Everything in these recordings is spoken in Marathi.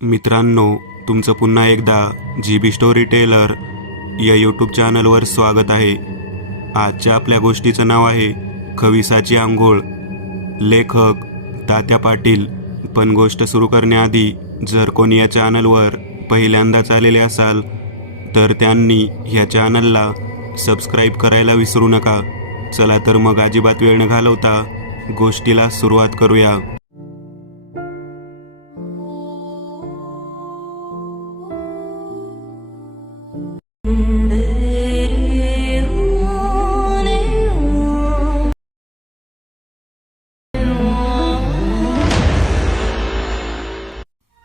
मित्रांनो, तुमचं पुन्हा एकदा GB स्टोरी टेलर या यूट्यूब चॅनलवर स्वागत आहे. आजच्या आपल्या गोष्टीचं नाव आहे खविसाची आंघोळ. लेखक तात्या पाटील. पण गोष्ट सुरू करण्याआधी जर कोणी या चॅनलवर पहिल्यांदाच आलेले असाल तर त्यांनी ह्या चॅनलला सबस्क्राईब करायला विसरू नका. चला तर मग अजिबात वेळ न घालवता गोष्टीला सुरुवात करूया.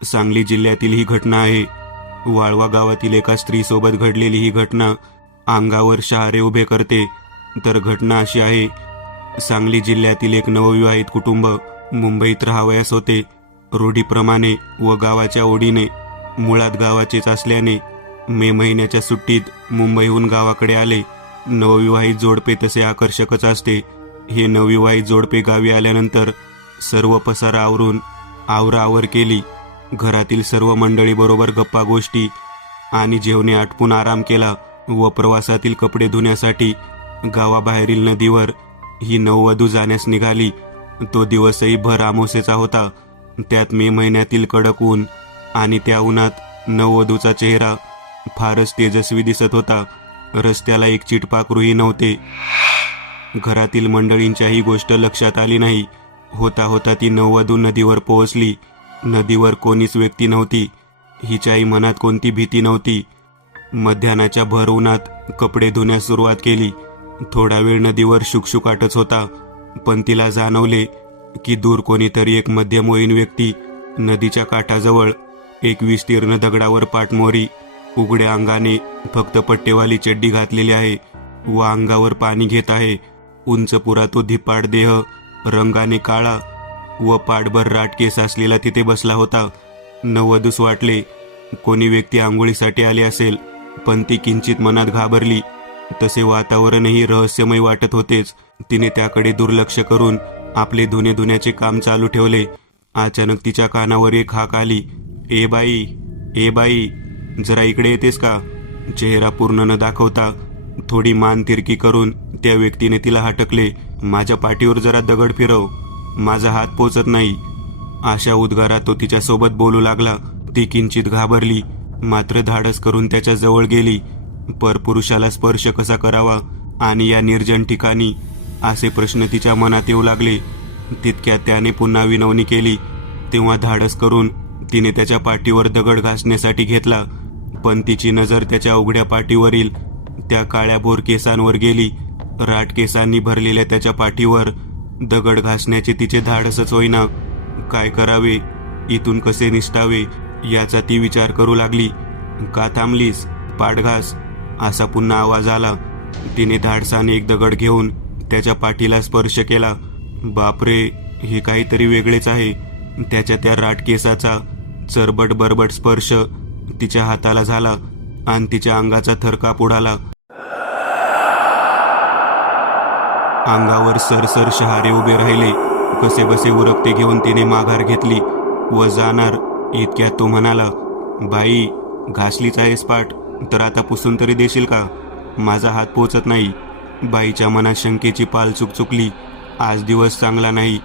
सांगली जिल्ह्यातील ही घटना आहे. वाळवा गावातील एका स्त्रीसोबत घडलेली ही घटना अंगावर शहारे उभे करते. तर घटना अशी आहे, सांगली जिल्ह्यातील एक नवविवाहित कुटुंब मुंबईत राहावयास होते. रूढीप्रमाणे व गावाच्या ओढीने, मुळात गावाचेच असल्याने मे महिन्याच्या सुट्टीत मुंबईहून गावाकडे आले. नवविवाहित जोडपे तसे आकर्षकच असते. हे नवविवाहित जोडपे गावी आल्यानंतर सर्व पसारा आवरून आवराआवर केली. घरातील सर्व मंडळीबरोबर गप्पा गोष्टी आणि जेवणे आटपून आराम केला व प्रवासातील कपडे धुण्यासाठी गावाबाहेरील नदीवर ही नववधू जाण्यास निघाली. तो दिवसही भर अमावस्येचा होता. त्यात मे महिन्यातील कडक ऊन आणि त्या उन्हात नववधूचा चेहरा फारच तेजस्वी दिसत होता. रस्त्याला एक चिटपाखरूही नव्हते. घरातील मंडळींच्या ही गोष्ट लक्षात आली नाही. होता होता ती नववधू नदीवर पोहोचली. नदीवर कोणीच व्यक्ती नव्हती. हिच्याही मनात कोणती भीती नव्हती. मध्यानाच्या भर उन्हात कपडे धुण्यास सुरुवात केली. थोडा वेळ नदीवर शुकशुकाटच होता, पण तिला जाणवले की दूर कोणीतरी एक मध्यमवयीन व्यक्ती नदीच्या काठाजवळ एक विस्तीर्ण दगडावर पाठमोरी उघड्या अंगाने फक्त पट्टेवाली चड्डी घातलेली आहे व अंगावर पाणी घेत आहे. उंच पुरा तो धिप्पाड देह, रंगाने काळा व पाठभर राट केस असलेला तिथे बसला होता. नववधूस वाटले कोणी व्यक्ती आंघोळीसाठी आली असेल, पण ती किंचित मनात घाबरली. तसे वातावरणही रहस्यमय वाटत होतेच. तिने त्याकडे दुर्लक्ष करून आपले धुणे धुण्याचे काम चालू ठेवले. अचानक तिच्या कानावर एक हाक आली, ए बाई, ए बाई, जरा इकडे येतेस का? चेहरा पूर्ण न दाखवता थोडी मान तिरकी करून त्या व्यक्तीने तिला हटकले. माझ्या पाठीवर जरा दगड फिरव, माझा हात पोचत नाही. अशा उद्गारात तो तिच्यासोबत बोलू लागला. ती किंचित घाबरली, मात्र धाडस करून त्याच्या जवळ गेली. परपुरुषाला स्पर्श कसा करावा आणि या निर्जन ठिकाणी, असे प्रश्न तिच्या मनात येऊ लागले. तितक्यात त्याने पुन्हा विनवणी केली. तेव्हा धाडस करून तिने त्याच्या पाठीवर दगड घासण्यासाठी घेतला, पण तिची नजर त्याच्या उघड्या पाठीवरील त्या काळ्याभोर केसांवर गेली. राट केसांनी भरलेल्या त्याच्या पाठीवर दगड घासण्याचे तिचे धाडसच होईना. काय करावे, इथून कसे निसटावे याचा ती विचार करू लागली. का थांबलीस? पाठ घास, असा पुन्हा आवाज आला. तिने धाडसाने एक दगड घेऊन त्याच्या पाठीला स्पर्श केला. बापरे, हे काहीतरी वेगळेच आहे. त्याच्या त्या राट केसाचा चरबट बरबट स्पर्श तिच्या हाताला झाला आणि तिच्या अंगाचा थरकाप उडाला. अंगावर सरसर शहारे उभे राहिले. कसेबसे उरकते घेऊन तिने माघार घेतली व जाणार इतक्यात तो म्हणाला, बाई, घासलीच आहेस पाठ, तर आता पुसून तरी देशील का? माझा हात पोचत नाही. बाईच्या मनात शंकेची पाल चुकचुकली. आज दिवस चांगला नाही,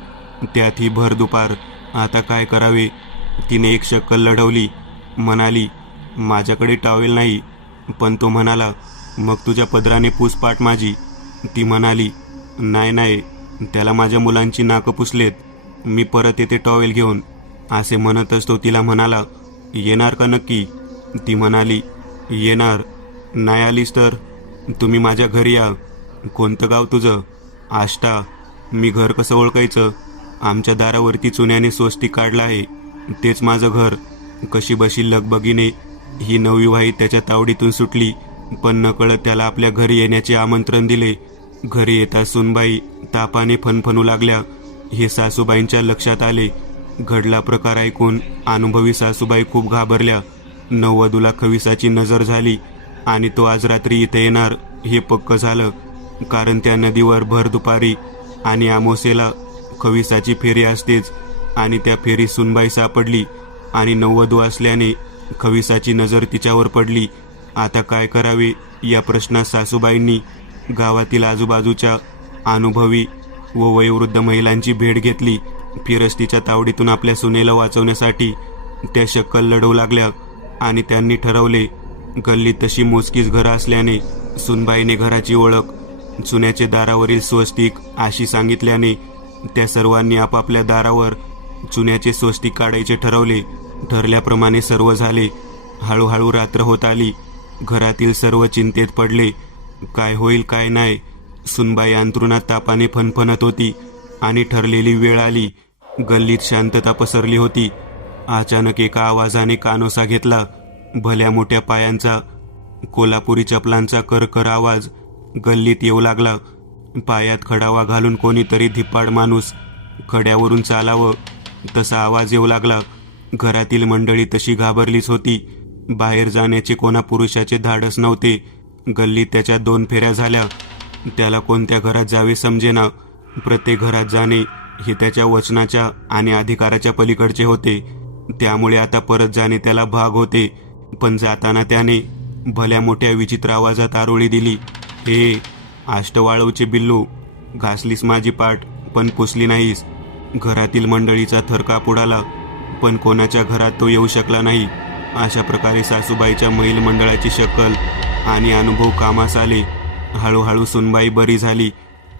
त्यात ही भर दुपार. आता काय करावे? तिने एक शक्कल लढवली. म्हणाली, माझ्याकडे टॉवेल नाही. पण तो म्हणाला, मग तुझ्या पदराने पूस पाठ माझी. ती म्हणाली, नाही नाही, त्याला माझ्या मुलांची नाकं पुसलेत, मी परत येते टॉवेल घेऊन. असे म्हणतच तो तिला म्हणाला, येणार का नक्की? ती म्हणाली, येणार. नाही आलीस तर तुम्ही माझ्या घरी या. कोणतं गाव तुझं? आष्टा. मी घर कसं ओळखायचं? आमच्या दारावरती चुन्याने स्वस्तिक काढलं आहे, तेच माझं घर. कशी बशी लगबगीने ही नवविवाहित त्याच्या तावडीतून सुटली, पण नकळत त्याला आपल्या घरी येण्याचे आमंत्रण दिले. घरी येता सुनबाई तापाने फणफणू लागल्या. हे सासूबाईंच्या लक्षात आले. घडला प्रकार ऐकून अनुभवी सासूबाई खूप घाबरल्या. नववधूला खविसाची नजर झाली आणि तो आज रात्री इथे येणार हे पक्क झालं. कारण त्या नदीवर भर दुपारी आणि अमावस्येला खविसाची फेरी असतेच आणि त्या फेरीत सुनबाई सापडली. आणि नववधू असल्याने खविसाची नजर तिच्यावर पडली. आता काय करावे या प्रश्नात सासूबाईंनी गावातील आजूबाजूच्या अनुभवी व वयोवृद्ध महिलांची भेट घेतली. फिरस्तीच्या तावडीतून आपल्या सुनेला वाचवण्यासाठी त्या शक्कल लढवू लागल्या आणि त्यांनी ठरवले. गल्लीत तशी मोजकीच घरं असल्याने सुनबाईने घराची ओळख चुन्याचे दारावरील स्वस्तिक अशी सांगितल्याने त्या सर्वांनी आपापल्या दारावर चुन्याचे स्वस्तिक काढायचे ठरवले. ठरल्याप्रमाणे सर्व झाले. हळूहळू रात्र होत आली. घरातील सर्व चिंतेत पडले. काय होईल काय नाही. सुनबाई अंथरुणात तापाने फणफणत होती आणि ठरलेली वेळ आली. गल्लीत शांतता पसरली होती. अचानक एका आवाजाने कानोसा घेतला. भल्या मोठ्या पायांचा, कोल्हापुरी चपलांचा करकर आवाज गल्लीत येऊ लागला. पायात खडावा घालून कोणीतरी धिप्पाड माणूस खड्यावरून चालावं तसा आवाज येऊ लागला. घरातील मंडळी तशी घाबरलीच होती. बाहेर जाण्याचे कोणा पुरुषाचे धाडस नव्हते. गल्लीत त्याच्या 2 फेऱ्या झाल्या. त्याला कोणत्या घरात जावे समजेना. प्रत्येक घरात जाणे हे त्याच्या वचनाच्या आणि अधिकाराच्या पलीकडचे होते. त्यामुळे आता परत जाणे त्याला भाग होते. पण जाताना त्याने भल्या मोठ्या विचित्र आवाजात आरोळी दिली. हे अष्टवाळवचे बिल्लू, घासलीस माझी पाठ पण पुसली नाहीस. घरातील मंडळीचा थरकाप उडाला, पण कोणाच्या घरात तो येऊ शकला नाही. अशा प्रकारे सासूबाईच्या महिल मंडळाची शक्कल आणि अनुभव कामास आले. हळूहळू सुनबाई बरी झाली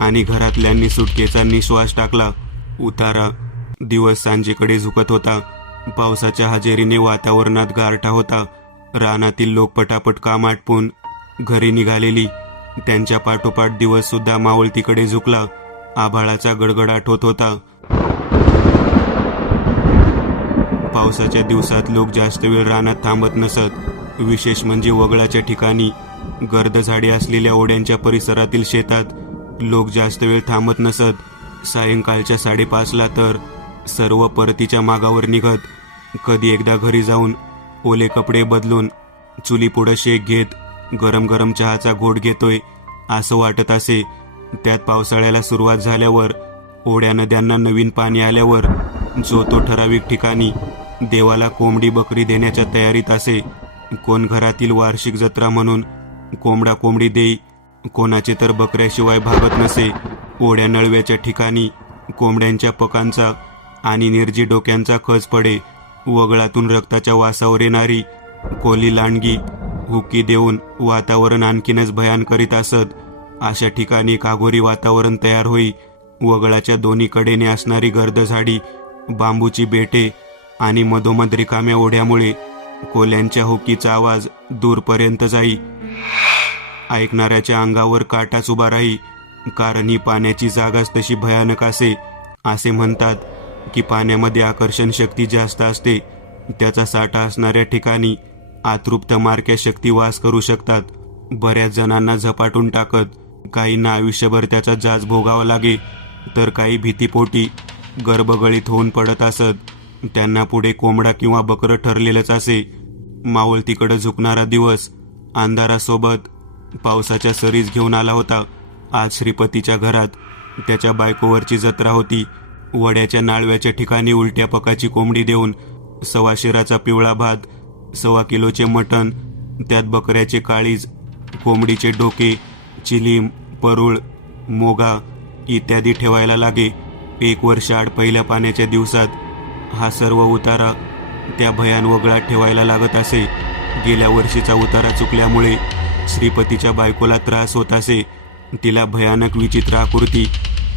आणि घरातल्यांनी सुटकेचा निश्वास टाकला. उतारा दिवस सांजेकडे झुकत होता. पावसाच्या हजेरीने वातावरणात गारठा होता. रानातील लोक पटापट काम आटपून घरी निघालेली. त्यांच्या पाठोपाठ दिवस सुद्धा मावळतीकडे झुकला. आभाळाचा गडगडाट होत होता. पावसाच्या दिवसात लोक जास्त वेळ रानात थांबत नसत. विशेष म्हणजे वगळाच्या ठिकाणी गर्द झाडे असलेल्या ओढ्यांच्या परिसरातील शेतात लोक जास्त वेळ थांबत नसत. सायंकाळच्या 5:30ला तर सर्व परतीच्या मागावर निघत. कधी एकदा घरी जाऊन ओले कपडे बदलून चुलीपुढं शेक घेत गरम गरम चहाचा घोट घेतोय असं वाटत असे. त्यात पावसाळ्याला सुरुवात झाल्यावर, ओढ्या नद्यांना नवीन पाणी आल्यावर जो तो ठराविक ठिकाणी देवाला कोंबडी बकरी देण्याच्या तयारीत असे. कोण घरातील वार्षिक जत्रा म्हणून कोंबडा कोंबडी देई, कोणाचे तर बकऱ्याशिवाय भागत नसे. ओढ्या नळव्याच्या ठिकाणी कोंबड्यांच्या पकांचा आणि निर्जी डोक्यांचा खच पडे. वगळातून रक्ताच्या वासावर येणारी कोली लांडगी हुकी देऊन वातावरण आणखीनच भयान करीत असत. अशा ठिकाणी एक आघोरी वातावरण तयार होई. वगळाच्या दोन्ही कडेने असणारी गर्द झाडी, बांबूची बेटे आणि मधोमध रिकाम्या ओढ्यामुळे कोल्यांच्या हुकीचा आवाज दूरपर्यंत जाई. ऐकणाऱ्याच्या अंगावर काटाच उभा राही. कारण ही पाण्याची जागाच तशी भयानक असे म्हणतात की पाण्यामध्ये आकर्षण शक्ती जास्त असते. त्याचा साठा असणाऱ्या ठिकाणी अतृप्त मारक्या शक्ती वास करू शकतात. बऱ्याच जणांना झपाटून टाकत. काहींना आयुष्यभर त्याचा जाच भोगावा लागे, तर काही भीतीपोटी गर्भगळीत होऊन पडत असत. त्यांना पुढे कोंबडा किंवा बकरं ठरलेलंच असे. मावळतीकडं झुकणारा दिवस अंधारासोबत पावसाच्या सरीज घेऊन आला होता. आज श्रीपतीच्या घरात त्याच्या बायकोवरची जत्रा होती. वड्याच्या नाळव्याच्या ठिकाणी उलट्या पकाची कोंबडी देऊन 1.25 शिराचा पिवळा भात, 1.25 किलोचे मटण, त्यात बकऱ्याचे काळीज, कोंबडीचे डोके, चिलीम, परूळ, मोगा इत्यादी ठेवायला लागे. 1 वर्ष आड पहिल्या पाण्याच्या दिवसात हा सर्व उतारा त्या भयान वगळात ठेवायला लागत असे. गेल्या वर्षीचा उतारा चुकल्यामुळे श्रीपतीच्या बायकोला त्रास होत असे. तिला भयानक विचित्र आकृती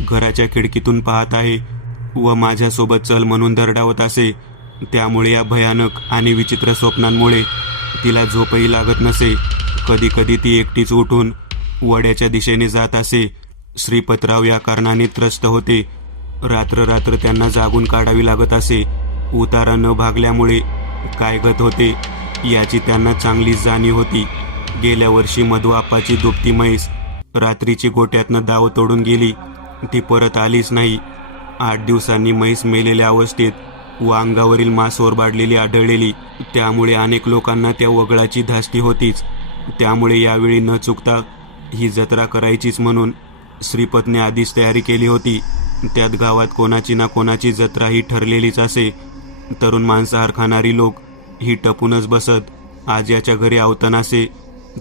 घराच्या खिडकीतून पाहत आहे व माझ्यासोबत चल म्हणून दरडावत असे. त्यामुळे या भयानक आणि विचित्र स्वप्नांमुळे तिला झोपही लागत नसे. कधी कधी ती एकटीच उठून वड्याच्या दिशेने जात असे. श्रीपतराव या कारणाने त्रस्त होते. रात्र रात्र त्यांना जागून काढावी लागत असे. उतारा न भागल्यामुळे काय गत होते याची त्यांना चांगलीच जाणीव होती. गेल्या वर्षी मधुआप्पाची दुभती म्हैस रात्रीची गोट्यातनं दाव तोडून गेली. ती परत आलीच नाही. 8 दिवसांनी म्हैस मेलेल्या अवस्थेत व अंगावरील मांस ओरबाडलेली आढळलेली. त्यामुळे अनेक लोकांना त्या वगळाची धास्ती होतीच. त्यामुळे यावेळी न चुकता ही जत्रा करायचीच म्हणून श्रीपतने आधीच तयारी केली होती. त्यात गावात कोणाची ना कोणाची जत्रा ही ठरलेलीच असे. तरुण मांसाहार खाणारी लोक ही टपूनच बसत. आज याच्या घरी अवतनासे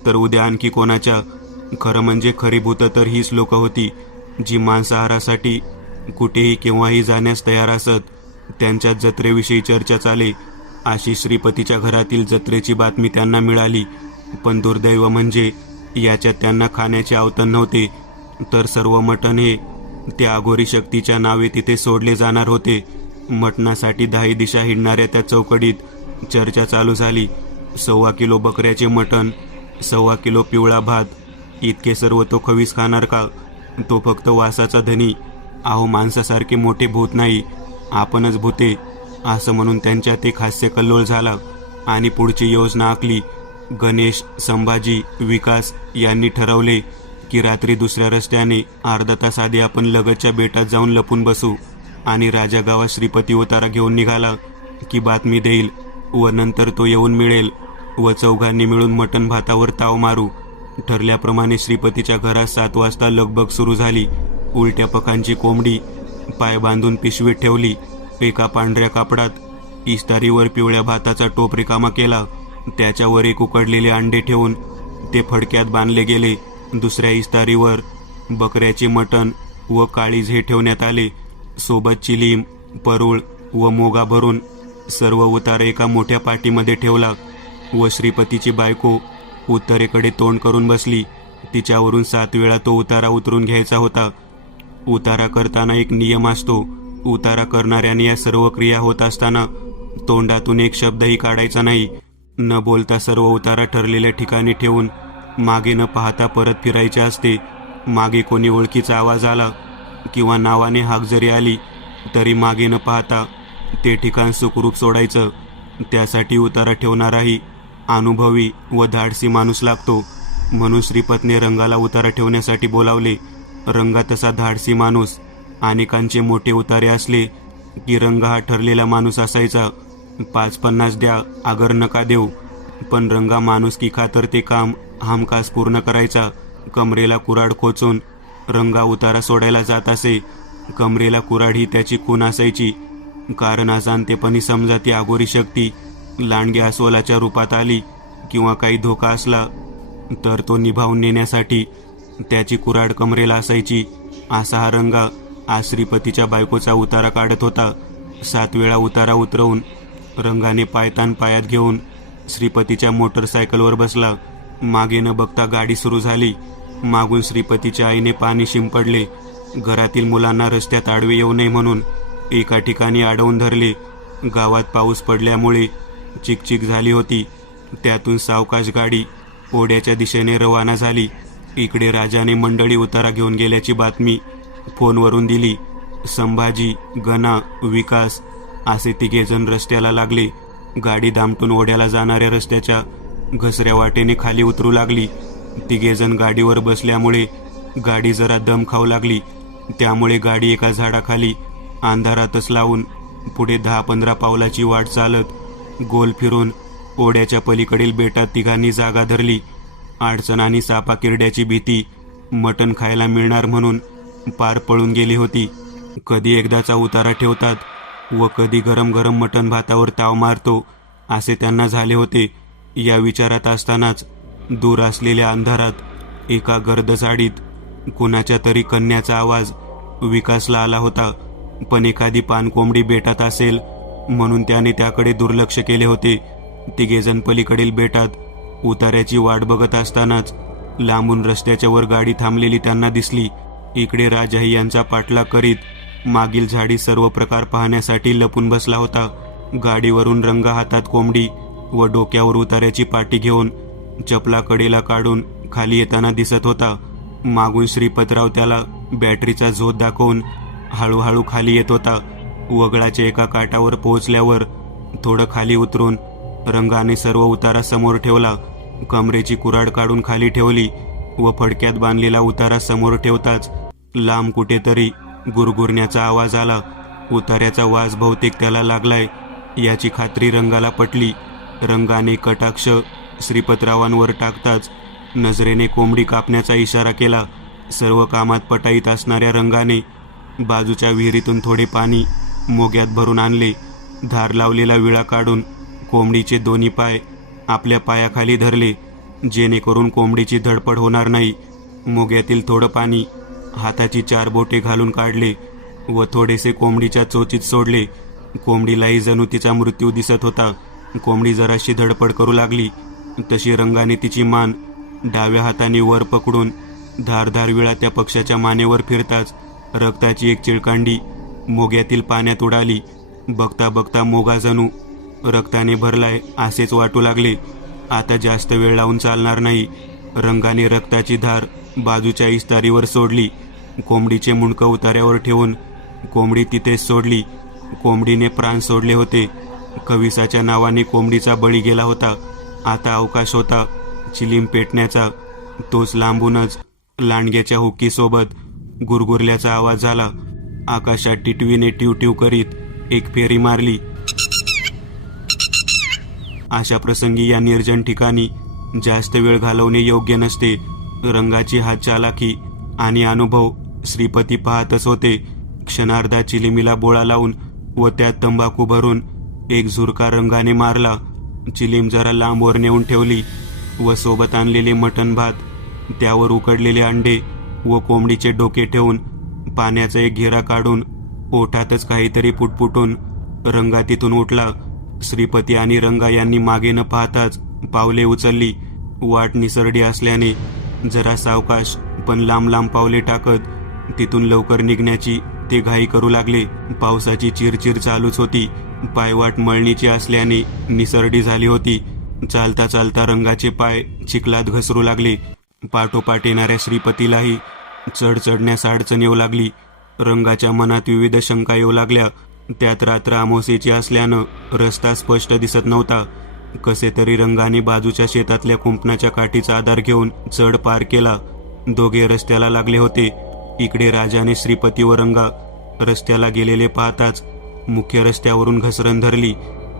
तर उद्या आणखी कोणाच्या. खरं म्हणजे खरी भूतं तर हीच लोक होती, जी मांसाहारासाठी कुठेही केव्हाही जाण्यास तयार असत. त्यांच्या जत्रेविषयी चर्चा चाले. अशी श्रीपतीच्या घरातील जत्रेची बातमी त्यांना मिळाली. पण दुर्दैव म्हणजे याच्यात त्यांना खाण्याचे अवतन नव्हते, तर सर्व मटण हे त्या अघोरी शक्तीच्या नावे तिथे सोडले जाणार होते. मटणासाठी 10 दिशा हिंडणाऱ्या त्या चौकडीत चर्चा चालू झाली. 1.25 किलो बकऱ्याचे मटण, 1.25 किलो पिवळा भात, इतके सर्व तो खवीस खाणार का? तो फक्त वासाचा धनी. अहो, माणसासारखे मोठे भूत नाही, आपणच भूते, असं म्हणून त्यांच्यात एक हास्यकल्लोळ झाला आणि पुढची योजना आखली. गणेश, संभाजी, विकास यांनी ठरवले की रात्री दुसऱ्या रस्त्याने अर्धा तास आधी आपण लगतच्या बेटात जाऊन लपून बसू आणि राजा गावात श्रीपती उतारा घेऊन निघाला की बातमी देईल व नंतर तो येऊन मिळेल व चौघांनी मिळून मटण भातावर ताव मारू. ठरल्याप्रमाणे श्रीपतीच्या घरात 7 वाजता लगबग सुरू झाली. उलट्या पखांची कोंबडी पाय बांधून पिशवीत ठेवली. एका पांढऱ्या कापडात इस्तारीवर पिवळ्या भाताचा टोप रिकामा केला. त्याच्यावर एक उकडलेले अंडे ठेवून ते फडक्यात बांधले गेले. दुसऱ्या इस्तारीवर बकऱ्याचे मटण व काळीज हे ठेवण्यात आले. सोबत चिलीम, परूळ व मोगा भरून सर्व उतारा एका मोठ्या पाटीमध्ये ठेवला व श्रीपतीची बायको उत्तरेकडे तोंड करून बसली. तिच्यावरून 7 वेळा तो उतारा उतरून घ्यायचा होता. उतारा करताना एक नियम असतो. उतारा करणाऱ्याने या सर्व क्रिया होत असताना तोंडातून एक शब्दही काढायचा नाही. न बोलता सर्व उतारा ठरलेल्या ठिकाणी ठेवून मागे न पाहता परत फिरायचे असते. मागे कोणी ओळखीचा आवाज आला किंवा नावाने हाक जरी आली तरी मागे न पाहता ते ठिकाण सुखरूप सोडायचं. त्यासाठी उतारा ठेवणाराही अनुभवी व धाडसी माणूस लागतो. म्हणून श्रीपतने रंगाला उतारा ठेवण्यासाठी बोलावले. रंगा तसा धाडसी माणूस. अनेकांचे मोठे उतारे असले की रंग हा ठरलेला माणूस असायचा. 5-50 द्या, अगर नका देऊ, पण रंगा माणुसकी खातर ते काम हमखास पूर्ण करायचा. कमरेला कुऱ्हाड खोचून रंगा उतारा सोडायला जात असे. कमरेला कुऱ्हाड ही त्याची खून असायची, कारण अजाणतेपणी समजा ती अघोरी शक्ती लांडगे अस्वलाच्या रूपात आली किंवा काही धोका असला तर तो निभावून नेण्यासाठी त्याची कुऱ्हाड कमरेला असायची. असा हा रंगा आज श्रीपतीच्या बायकोचा उतारा काढत होता. 7 वेळा उतारा उतरवून रंगाने पायतान पायात घेऊन श्रीपतीच्या मोटरसायकलवर बसला. मागे न बघता गाडी सुरू झाली. मागून श्रीपतीच्या आईने पाणी शिंपडले. घरातील मुलांना रस्त्यात आडवे येऊ नये म्हणून एका ठिकाणी अडवून धरले. गावात पाऊस पडल्यामुळे चिकचिक झाली होती. त्यातून सावकाश गाडी ओढ्याच्या दिशेने रवाना झाली. इकडे राजाने मंडळी उतारा घेऊन गेल्याची बातमी फोनवरून दिली. संभाजी, गणा, विकास असे 3 जण रस्त्याला लागले. गाडी दामटून ओढ्याला जाणाऱ्या रस्त्याच्या घसऱ्या वाटेने खाली उतरू लागली. 3 जण गाडीवर बसल्यामुळे गाडी जरा दम खाऊ लागली. त्यामुळे गाडी एका झाडाखाली अंधारातच लावून पुढे 10-15 पावलाची वाट चालत गोल फिरून ओढ्याच्या पलीकडील बेटात 3घांनी जागा धरली. अडचण आणि सापाकिरड्याची भीती मटण खायला मिळणार म्हणून पार पळून गेली होती. कधी एकदाचा उतारा ठेवतात व कधी गरम गरम मटण भातावर ताव मारतो असे त्यांना झाले होते. या विचारात असतानाच दूर असलेल्या अंधारात एका गर्द झाडीत कुणाच्या तरी कन्याचा आवाज विकासला आला होता. पण एखादी पानकोंबडी बेटात असेल म्हणून त्याने त्याकडे दुर्लक्ष केले होते. 3 जण पलीकडील बेटात उतार्याची वाट बघत असतानाच लांबून रस्त्याच्या वर गाडी थांबलेली त्यांना दिसली. इकडे राजाही यांचा पाठलाग करीत मागील झाडी सर्व प्रकार पाहण्यासाठी लपून बसला होता. गाडीवरून रंगा हातात कोंबडी व डोक्यावर उतार्याची पाटी घेऊन चपला कडेला काढून खाली येताना दिसत होता. मागून श्रीपतराव त्याला बॅटरीचा झोत दाखवून हळूहळू खाली येत होता. वगळाच्या एका काठावर पोहोचल्यावर थोडं खाली उतरून रंगाने सर्व उतारा समोर ठेवला. कमरेची कुऱ्हाड काढून खाली ठेवली व फडक्यात बांधलेला उतारा समोर ठेवताच लांब कुठेतरी गुरगुरण्याचा आवाज आला. उतार्याचा वास बहुतेक त्याला लागलाय याची खात्री रंगाला पटली. रंगाने कटाक्ष श्रीपतरावांवर टाकताच नजरेने कोंबडी कापण्याचा इशारा केला. सर्व कामात पटाईत असणाऱ्या रंगाने बाजूच्या विहिरीतून थोडे पाणी मोग्यात भरून आणले धार लावलेला विळा काढून कोंबडीचे दोन्ही पाय आपल्या पायाखाली धरले, जेणेकरून कोंबडीची धडपड होणार नाही. मुग्यातील थोडं पाणी हाताची 4 बोटे घालून काढले व थोडेसे कोंबडीच्या चोचीत सोडले. कोंबडीलाही जणू तिचा मृत्यू दिसत होता. कोंबडी जराशी धडपड करू लागली तशी रंगाने तिची मान डाव्या हाताने वर पकडून धारधार विळा त्या पक्षाच्या मानेवर फिरताच रक्ताची एक चिळकांडी मोग्यातील पाण्यात उडाली. बघता बघता मोगा जणू रक्ताने भरलाय असेच वाटू लागले. आता जास्त वेळ लावून चालणार नाही. रंगाने रक्ताची धार बाजूच्या इस्तारीवर सोडली. कोंबडीचे मुंडकं उतार्यावर ठेवून कोंबडी तिथेच सोडली. कोंबडीने प्राण सोडले होते. खविसाच्या नावाने कोंबडीचा बळी गेला होता. आता अवकाश होता चिलीम पेटण्याचा. तोच लांबूनच लांडग्याच्या हुकीसोबत गुरगुरल्याचा आवाज झाला. आकाशात टिटवीने टिवटिव करीत एक फेरी मारली. अशा प्रसंगी या निर्जन ठिकाणी जास्त वेळ घालवणे योग्य नसते. रंगाची हात चालाकी आणि अनुभव श्रीपती पाहतच होते. क्षणार्धात चिलिमीला बोळा लावून व त्यात तंबाखू भरून एक झुरका रंगाने मारला. चिलीम जरा लांबवर नेऊन ठेवली व सोबत आणलेले मटण भात, त्यावर उकडलेले अंडे व कोंबडीचे डोके ठेवून पाण्याचा एक घेरा काढून ओठातच काहीतरी पुटपुटून रंगा तिथून उठला. श्रीपती आणि रंगा यांनी मागे न पाहताच पावले उचलली. वाट निसरडी असल्याने जरा सावकाश पण लांब लांब पावले टाकत तिथून लवकर निघण्याची ते घाई करू लागले. पावसाची चिरचिर चालूच होती. पायवाट मळणीची असल्याने निसरडी झाली होती. चालता चालता रंगाचे पाय चिखलात घसरू लागले. पाठोपाठ येणाऱ्या श्रीपतीलाही चढ चढण्यास अडचण येऊ लागली. रंगाच्या मनात विविध शंका येऊ लागल्या. त्यात रात्र अमावस्येची असल्यानं रस्ता स्पष्ट दिसत नव्हता. कसे तरी रंगाने बाजूच्या शेतातल्या कुंपणाच्या काठीचा आधार घेऊन चढ पार केला. दोघे रस्त्याला लागले होते. इकडे राजाने श्रीपती व रंगा रस्त्याला गेलेले पाहताच मुख्य रस्त्यावरून घसरण धरली.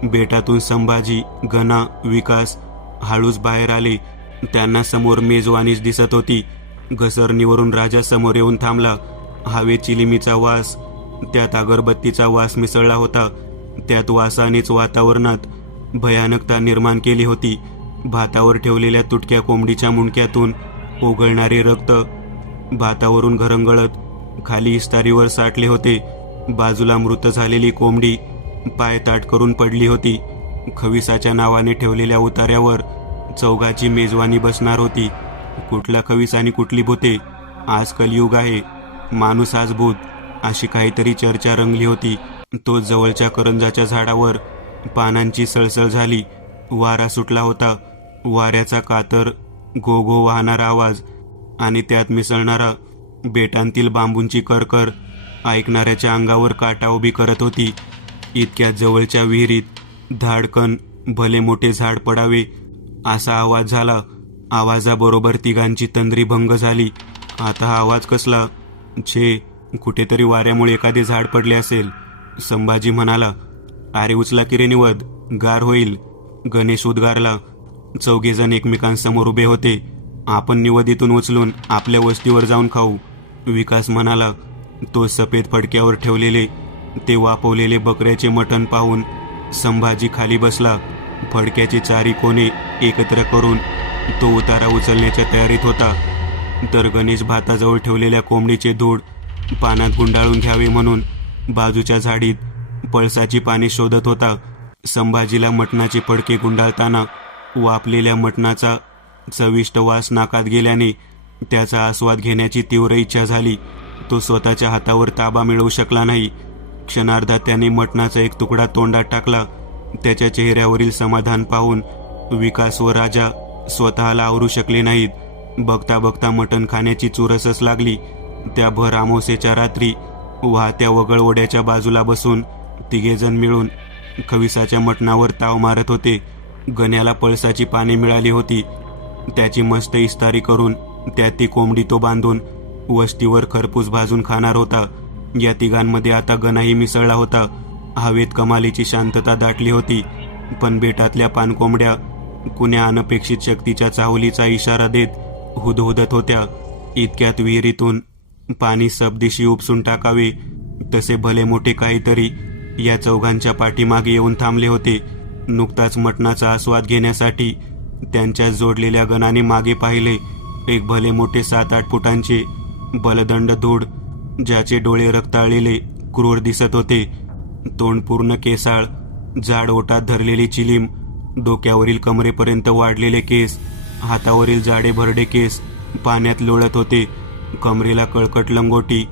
बेटातून संभाजी, गणा, विकास हळूच बाहेर आले. त्यांना समोर मेजवानीच दिसत होती. घसरणीवरून राजा समोर येऊन थांबला. हवेत चिलिमीचा वास, त्यात अगरबत्तीचा वास मिसळला होता. त्यात वासानेच वातावरणात भयानकता निर्माण केली होती. भातावर ठेवलेल्या तुटक्या कोंबडीच्या मुंडक्यातून ओघळणारे रक्त भातावरून घरंगळत खाली इस्तारीवर साठले होते. बाजूला मृत झालेली कोंबडी पाय ताट करून पडली होती. खविसाच्या नावाने ठेवलेल्या उतार्यावर चौघाची मेजवानी बसणार होती. कुठला खवीस आणि कुठली भूते? आज कलियुग आहे, माणूस आज भूत, अशी काहीतरी चर्चा रंगली होती. तो जवळच्या करंजाच्या झाडावर पानांची सळसळ झाली. वारा सुटला होता. वाऱ्याचा कातर गो गो वाहणारा आवाज आणि त्यात मिसळणारा बेटांतील बांबूंची करकर ऐकणाऱ्याच्या अंगावर काटा उभी करत होती. इतक्या जवळच्या विहिरीत धाडकन भले मोठे झाड पडावे असा आवाज झाला. आवाजाबरोबर तिघांची तंद्री भंग झाली. आता हा आवाज कसला? छे, कुठेतरी वाऱ्यामुळे एखादे झाड पडले असेल, संभाजी म्हणाला. अरे उचला की रे निवद, गार होईल. गणेश उद्गारला. चौघेजण एकमेकांसमोर उभे होते. आपण निवदीतून उचलून आपल्या वस्तीवर जाऊन खाऊ, विकास म्हणाला. तो सफेद फडक्यावर ठेवलेले ते वापवलेले बकऱ्याचे मटण पाहून संभाजी खाली बसला. फडक्याचे चारी कोणे एकत्र करून तो उतारा उचलण्याच्या तयारीत होता. तर गणेश भाताजवळ ठेवलेल्या कोंबडीचे धूळ पानात गुंडाळून घ्यावे म्हणून बाजूच्या झाडीत पळसाची पाने शोधत होता. संभाजीला मटणाचे फडके गुंडाळताना वापलेल्या मटणाचा चविष्ट वास नाकात गेल्याने त्याचा आस्वाद घेण्याची तीव्र इच्छा झाली. तो स्वतःच्या हातावर ताबा मिळवू शकला नाही. क्षणार्धात त्याने मटणाचा एक तुकडा तोंडात टाकला. त्याच्या चेहऱ्यावरील समाधान पाहून विकास व राजा स्वतःला आवरू शकले नाहीत. बघता बघता मटण खाण्याची चुरसच लागली. त्या भर अमावस्येच्या रात्री वाहत्या वगळ ओढ्याच्या बाजूला बसून तिघेजण मिळून खविसाच्या मटणावर ताव मारत होते. गण्याला पळसाची पाने मिळाली होती. त्याची मस्त इस्तारी करून त्यात ती कोंबडी तो बांधून वस्तीवर खरपूस भाजून खाणार होता. या तिघांमध्ये आता गणाही मिसळला होता. हवेत कमालीची शांतता दाटली होती. पण बेटातल्या पानकोंबड्या कुण्या अनपेक्षित शक्तीच्या चाहुलीचा इशारा देत हुदहुदत होत्या. इतक्यात विहिरीतून पाणी सबदिशी उपसून टाकावे तसे भले मोठे काहीतरी या चौघांच्या पाठीमागे येऊन थांबले होते. नुकताच मटणाचा आस्वाद घेण्यासाठी त्यांच्या जोडलेल्या गणाने मागे पाहिले. एक भले मोठे 7-8 फुटांचे बलदंड धूड, ज्याचे डोळे रक्ताळलेले क्रूर दिसत होते. तोंड पूर्ण केसाळ, जाड ओटात धरलेली चिलीम, डोक्यावरील कमरेपर्यंत वाढलेले केस, हातावरील जाडे भरडे केस पाण्यात लोळत होते. कमरेला कळकट लंगोटी,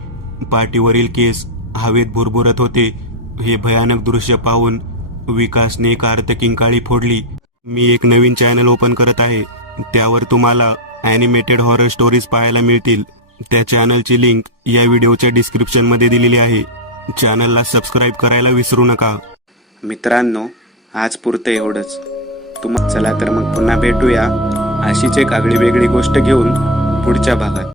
पाठीवरील केस हवेत भुरभुरत होते. हे भयानक दृश्य पाहून विकासने एक आर्त किंकाळी फोडली. मी एक नवीन चॅनल ओपन करत आहे. त्यावर तुम्हाला ॲनिमेटेड हॉरर स्टोरीज पाहायला मिळतील. त्या चॅनलची लिंक या व्हिडिओच्या डिस्क्रिप्शनमध्ये दिलेली आहे. चॅनलला सबस्क्राईब करायला विसरू नका. मित्रांनो, आज पुरतं एवढंच. चला तर मग पुन्हा भेटूया अशीच एक आगळी वेगळी गोष्ट घेऊन पुढच्या भागात.